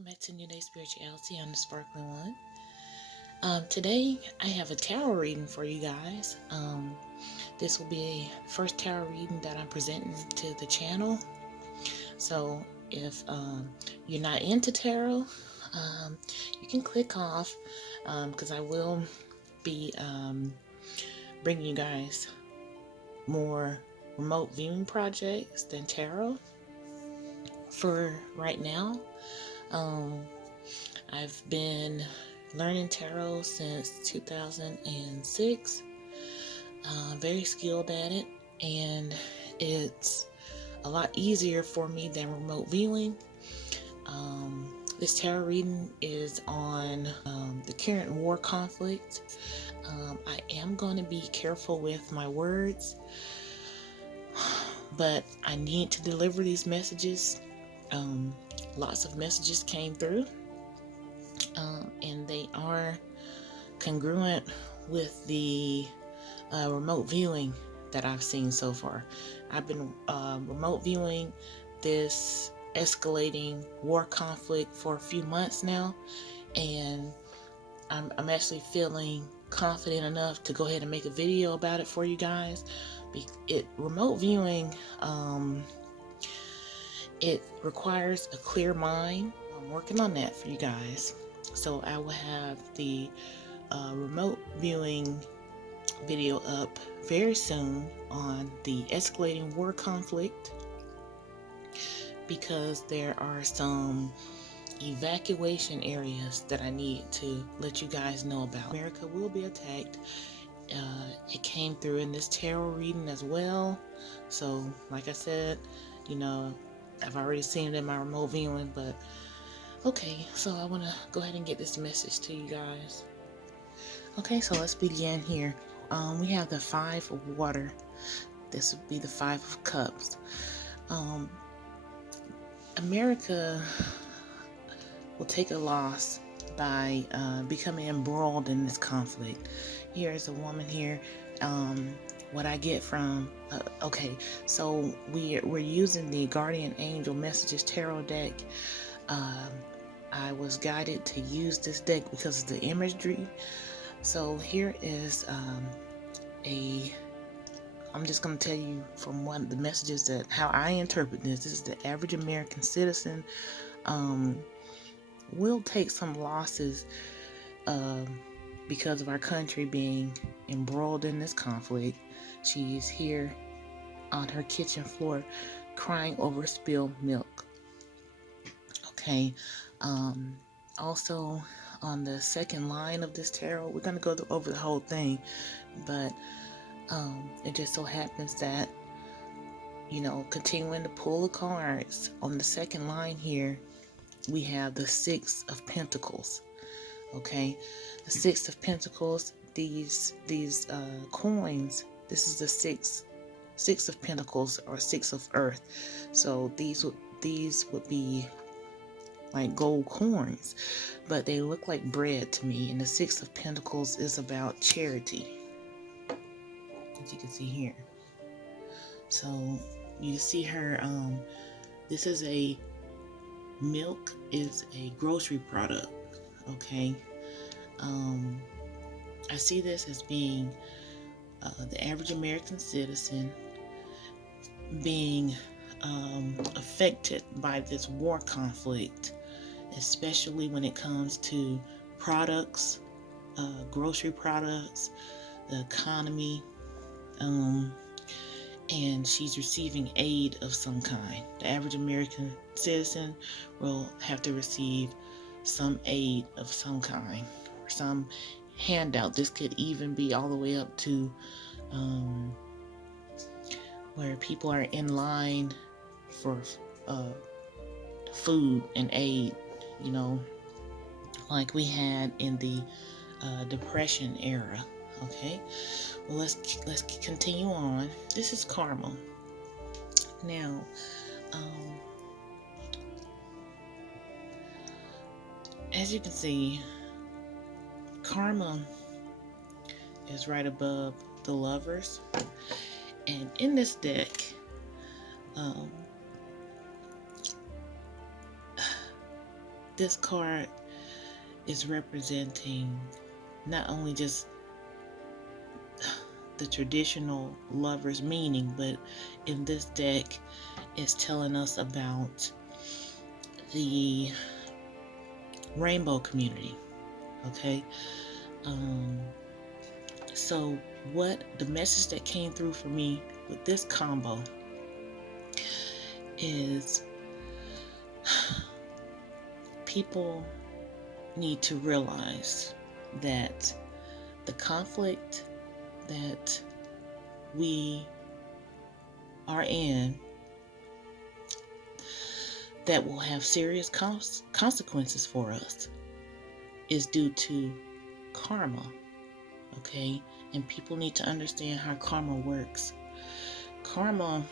Welcome back to New Day Spirituality. I'm the Sparkling One. Today I have a tarot reading for you guys. This will be a first tarot reading that I'm presenting to the channel. So if you're not into tarot, you can click off because I will be bringing you guys more remote viewing projects than tarot for right now. I've been learning tarot since 2006. Very skilled at it, and it's a lot easier for me than remote viewing. This tarot reading is on the current war conflict. I am going to be careful with my words, but I need to deliver these messages. Lots of messages came through, and they are congruent with the remote viewing that I've seen so far. I've been remote viewing this escalating war conflict for a few months now, and I'm actually feeling confident enough to go ahead and make a video about it for you guys. Remote viewing, it requires a clear mind. I'm working on that for you guys. So I will have the remote viewing video up very soon on the escalating war conflict, because there are some evacuation areas that I need to let you guys know about. America will be attacked. It came through in this tarot reading as well. So like I said, I've already seen it in my remote viewing, but okay, so I want to go ahead and get this message to you guys. Okay, so let's begin here. We have the 5 of water. This would be the 5 of cups. America will take a loss by becoming embroiled in this conflict. Here is a woman here. What I get from okay, so we're using the Guardian Angel Messages Tarot deck. I was guided to use this deck because of the imagery. So here is I'm just going to tell you from one of the messages that how I interpret this. This is the average American citizen will take some losses because of our country being embroiled in this conflict. She's here on her kitchen floor crying over spilled milk. Okay. Also on the second line of this tarot, we're going to go over the whole thing, but it just so happens that, continuing to pull the cards on the second line here, we have the 6 of Pentacles. Okay, the 6 of Pentacles, these coins, this is the 6 of Pentacles, or 6 of Earth. So these would be like gold coins, but they look like bread to me. And the 6 of Pentacles is about charity, as you can see here. So you see her, this is milk is a grocery product. Okay. I see this as being the average American citizen being affected by this war conflict, especially when it comes to products, grocery products, the economy, and she's receiving aid of some kind. The average American citizen will have to receive some aid of some kind, or some handout. This could even be all the way up to where people are in line for food and aid, like we had in the Depression era. Okay, well, let's continue on. This is karma. Now, as you can see, karma is right above the Lovers, and in this deck, this card is representing not only just the traditional lover's meaning, but in this deck it's telling us about the rainbow community. Okay, so what the message that came through for me with this combo is people need to realize that the conflict that we are in that will have serious consequences for us is due to karma. Okay, and people need to understand how karma works. Karma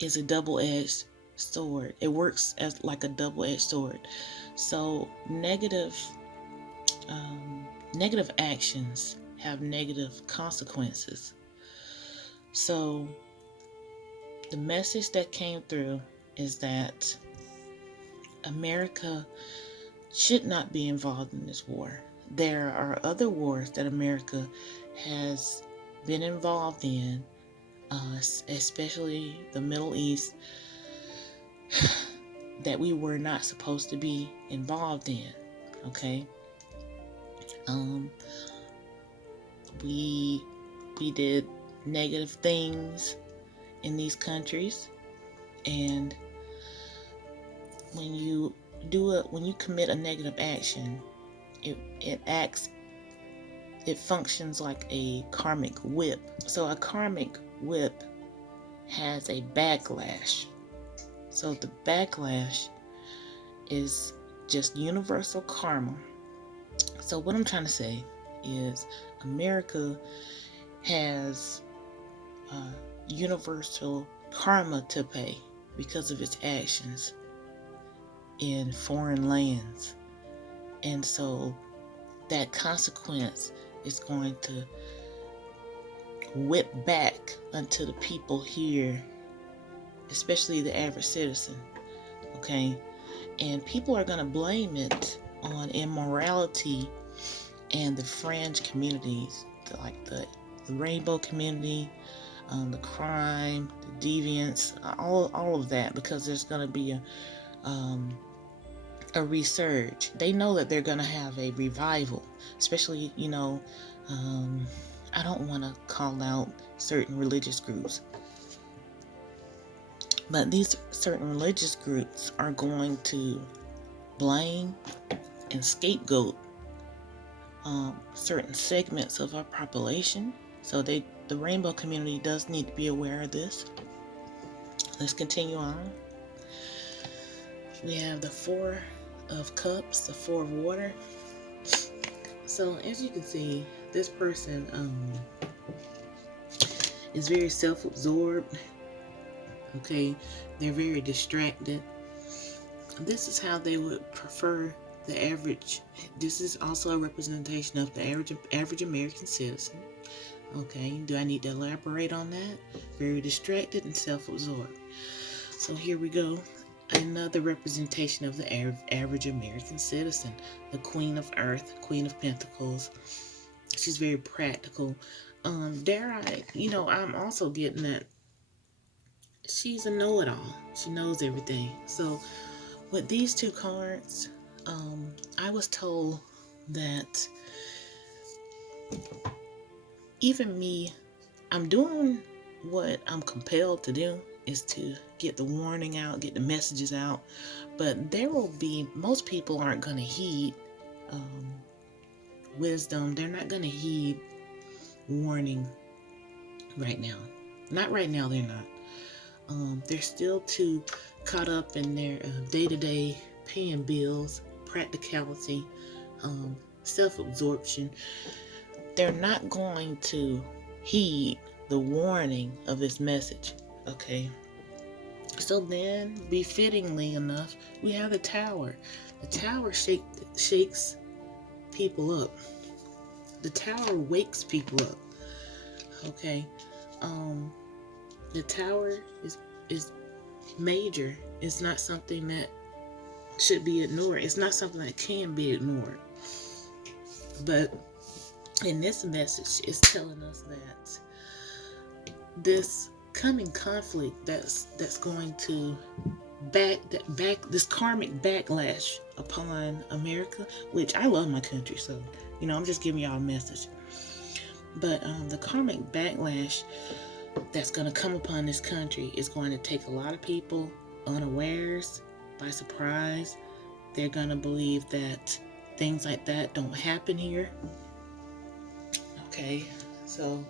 is a double-edged sword. It works as like a double-edged sword. So negative actions have negative consequences. So the message that came through is that America should not be involved in this war. There are other wars that America has been involved in, especially the Middle East, that we were not supposed to be involved in. Okay, we did negative things in these countries, and when you commit a negative action, it functions like a karmic whip. So a karmic whip has a backlash. So the backlash is just universal karma. So what I'm trying to say is America has universal karma to pay because of its actions in foreign lands. And so that consequence is going to whip back unto the people here, especially the average citizen. Okay, and people are going to blame it on immorality and the fringe communities, like the rainbow community, the crime, the deviance, all of that, because there's going to be a resurge. They know that they're going to have a revival, especially, I don't want to call out certain religious groups, but these certain religious groups are going to blame and scapegoat certain segments of our population. So the rainbow community does need to be aware of this. Let's continue on. We have the Four of Cups, the Four of Water. So as you can see, this person is very self-absorbed. Okay, they're very distracted. This is how they would prefer the average. This is also a representation of the average American citizen. Okay, do I need to elaborate on that? Very distracted and self-absorbed. So here we go. Another representation of the average American citizen. The Queen of Earth, Queen of Pentacles. She's very practical. I'm also getting that she's a know-it-all. She knows everything. So with these two cards, I was told that even me, I'm doing what I'm compelled to do, is to get the warning out, get the messages out. But most people aren't going to heed wisdom. They're not going to heed warning right now. Not right now, they're not. They're still too caught up in their day-to-day paying bills, practicality, self-absorption. They're not going to heed the warning of this message. Okay. So then, befittingly enough, we have the Tower. The Tower shakes people up. The Tower wakes people up. Okay. The Tower is major. It's not something that should be ignored. It's not something that can be ignored. But in this message, it's telling us that this coming conflict that's going to back this karmic backlash upon America, which I love my country, so I'm just giving y'all a message. But the karmic backlash that's going to come upon this country is going to take a lot of people unawares, by surprise. They're going to believe that things like that don't happen here. Okay, so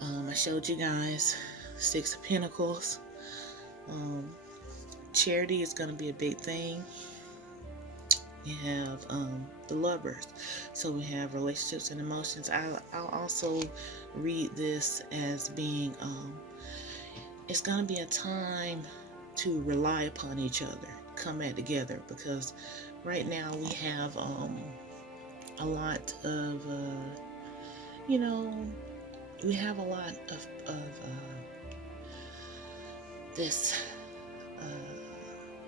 I showed you guys Six of Pentacles. Charity is going to be a big thing. You have the Lovers. So we have relationships and emotions. I'll also read this as being it's going to be a time to rely upon each other, come back together, because right now we have a lot of we have a lot of this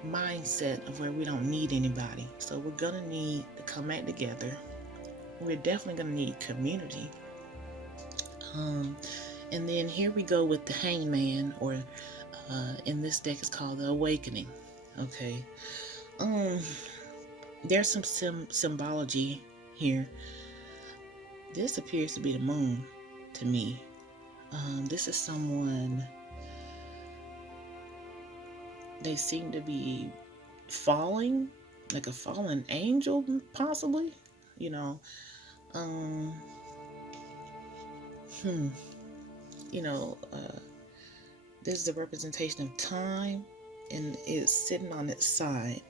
mindset of where we don't need anybody. So we're gonna need to come back together. We're definitely gonna need community. And then here we go with the Hangman, or in this deck it's called the Awakening. Okay. There's some symbology here. This appears to be the moon to me. This is someone, they seem to be falling, like a fallen angel, possibly. This is a representation of time, and it's sitting on its side.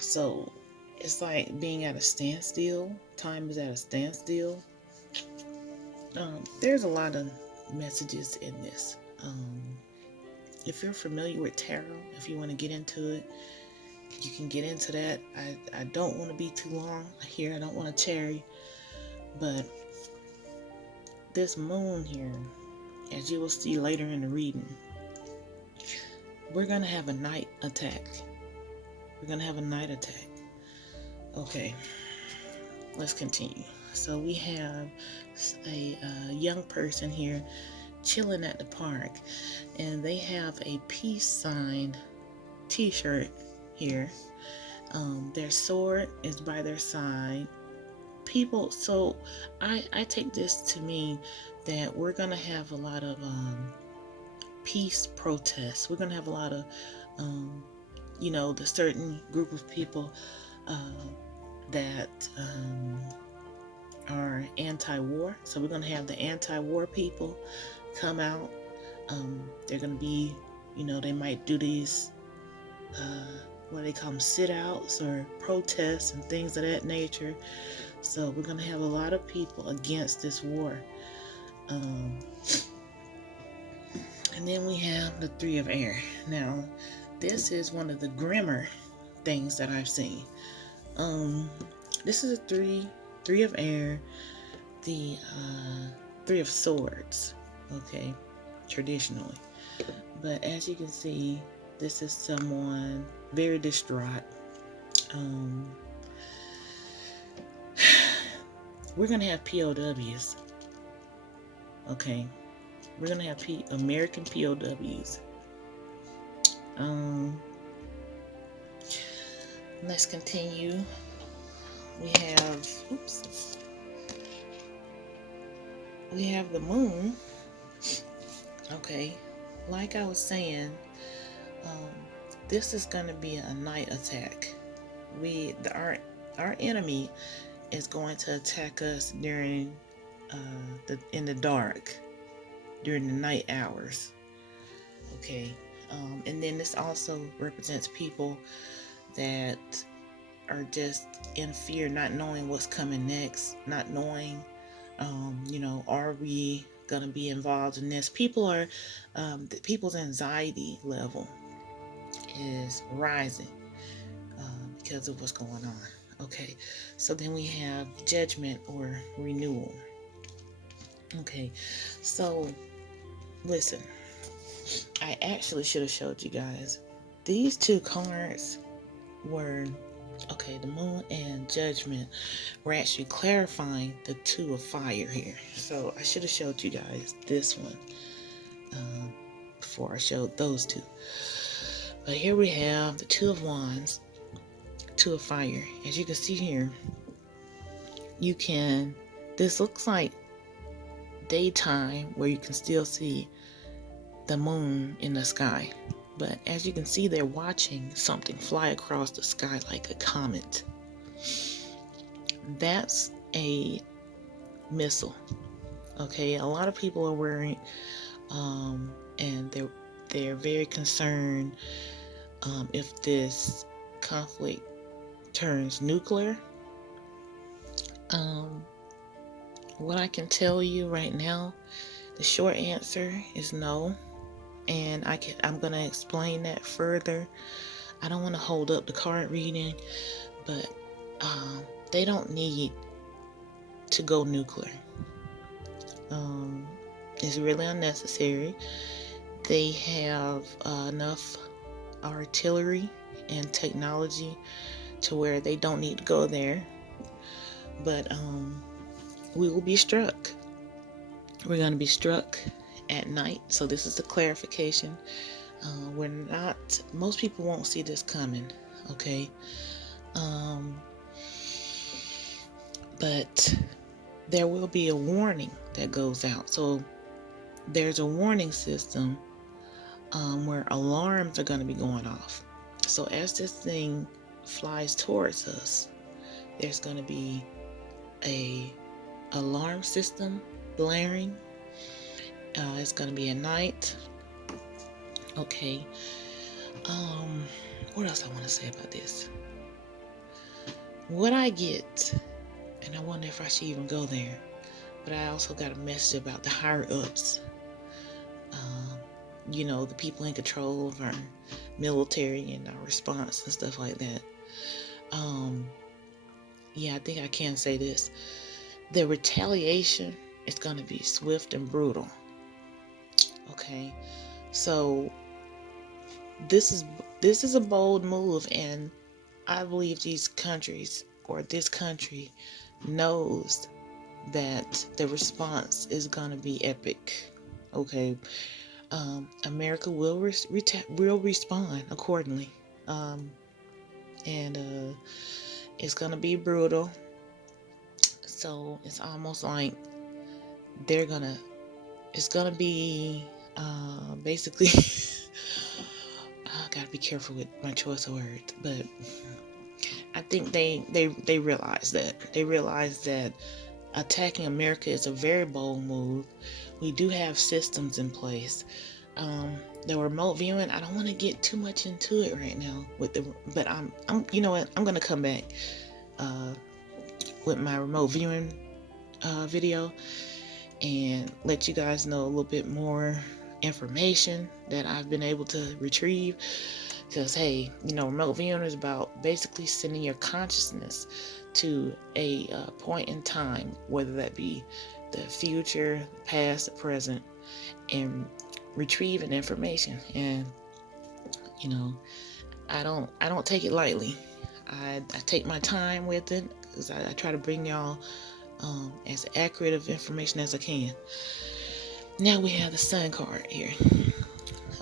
So it's like being at a standstill. Time is at a standstill. There's a lot of messages in this. If you're familiar with tarot, if you want to get into it, you can get into that. I don't want to be too long here. I don't want to tarry. But this moon here, as you will see later in the reading, we're going to have a night attack. We're going to have a night attack. Okay, let's continue. So we have a young person here chilling at the park, and they have a peace sign t-shirt here. Their sword is by their side. People, so I take this to mean that we're gonna have a lot of peace protests. We're gonna have a lot of the certain group of people that are anti-war. So we're gonna have the anti-war people come out. They're gonna be, they might do these what they call them, sit-outs or protests and things of that nature. So we're gonna have a lot of people against this war. And then we have the Three of Air. Now, this is one of the grimmer things that I've seen. This is a three of air, the Three of Swords, okay, traditionally. But as you can see, this is someone very distraught. We're going to have POWs, okay? We're going to have American POWs. Let's continue. We have the moon. Okay, like I was saying, this is going to be a night attack. Our enemy is going to attack us during in the dark, during the night hours. Okay, and then this also represents people that are just in fear, not knowing what's coming next, not knowing, are we going to be involved in this? People's anxiety level is rising because of what's going on. Okay, so then we have judgment or renewal. Okay, so listen, I actually should have showed you guys these two cards were, okay, the Moon and Judgment were actually clarifying the Two of Fire here. So I should have showed you guys this one before I showed those two. But here we have the Two of Wands, Two of Fire. As you can see here, this looks like daytime where you can still see the moon in the sky. But as you can see, they're watching something fly across the sky like a comet. That's a missile. Okay, a lot of people are worried, and they're very concerned if this conflict turns nuclear. What I can tell you right now, the short answer is no. And I'm going to explain that further. I don't want to hold up the card reading, but they don't need to go nuclear. It's really unnecessary. They have enough artillery and technology to where they don't need to go there. But we will be struck. We're going to be struck at night. So this is the clarification. Most people won't see this coming. Okay. But there will be a warning that goes out. So there's a warning system where alarms are going to be going off. So as this thing flies towards us, there's going to be a alarm system blaring. It's going to be at night. Okay. What else I want to say about this? What I get, and I wonder if I should even go there, but I also got a message about the higher ups. The people in control of our military and our response and stuff like that. I think I can say this. The retaliation is going to be swift and brutal. Okay, so this is a bold move, and I believe these countries, or this country, knows that the response is going to be epic. Okay, America will respond accordingly, and it's going to be brutal. So it's almost like it's gonna be basically I gotta be careful with my choice of words, but I think they realize that attacking America is a very bold move. We do have systems in place. The remote viewing, I don't want to get too much into it right now but I'm you know what, I'm gonna come back with my remote viewing video and let you guys know a little bit more information that I've been able to retrieve. Because hey, remote viewing is about basically sending your consciousness to a point in time, whether that be the future, past, the present, and retrieving information. And I don't take it lightly. I take my time with it, because I try to bring y'all as accurate of information as I can. Now we have the Sun card here.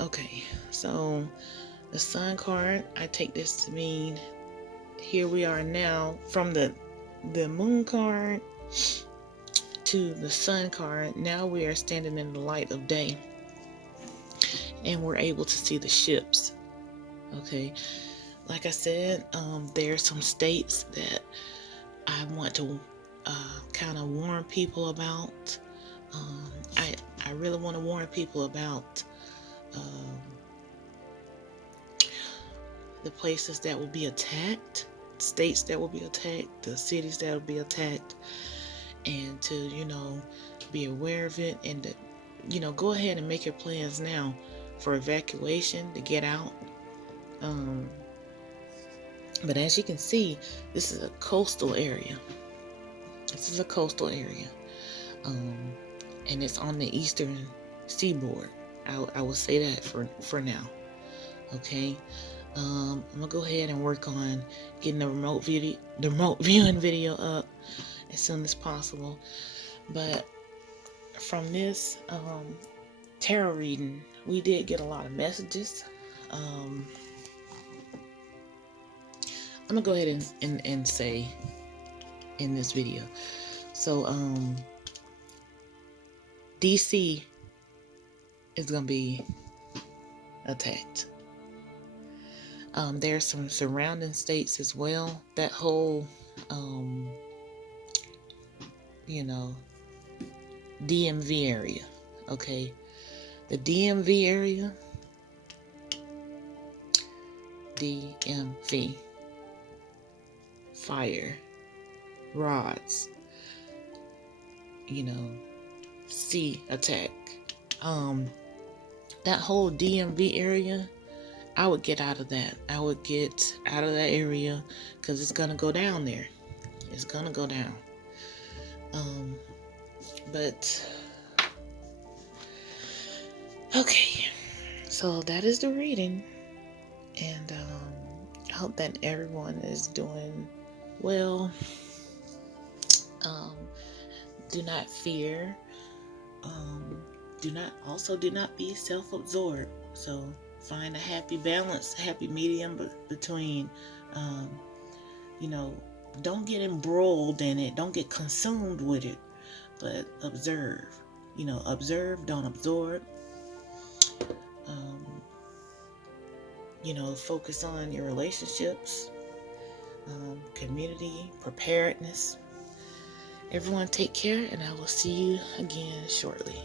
Okay, so the Sun card, I take this to mean here we are now from the Moon card to the Sun card. Now we are standing in the light of day, and we're able to see the ships. Okay, like I said, there are some states that I want to kind of warn people about. I really want to warn people about the places that will be attacked, states that will be attacked, the cities that will be attacked, and to be aware of it, and to go ahead and make your plans now for evacuation to get out. But as you can see, this is a coastal area. And it's on the eastern seaboard. I will say that for now. Okay. I'm gonna go ahead and work on getting the remote viewing video up as soon as possible. But from this tarot reading, we did get a lot of messages. I'm gonna go ahead and say in this video. So DC is gonna be attacked. There's some surrounding states as well. That whole you know, DMV area. Okay, the DMV area, DMV, fire, rods, you know, sea attack. That whole DMV area, I would get out of that. I would get out of that area because it's gonna go down there. It's gonna go down. But okay, so that is the reading, and I hope that everyone is doing well. Do not fear. Do not be self-absorbed. So find a happy balance, a happy medium between, you know, don't get embroiled in it. Don't get consumed with it, but observe. You know, observe, don't absorb. You know, focus on your relationships, community, preparedness. Everyone take care, and I will see you again shortly.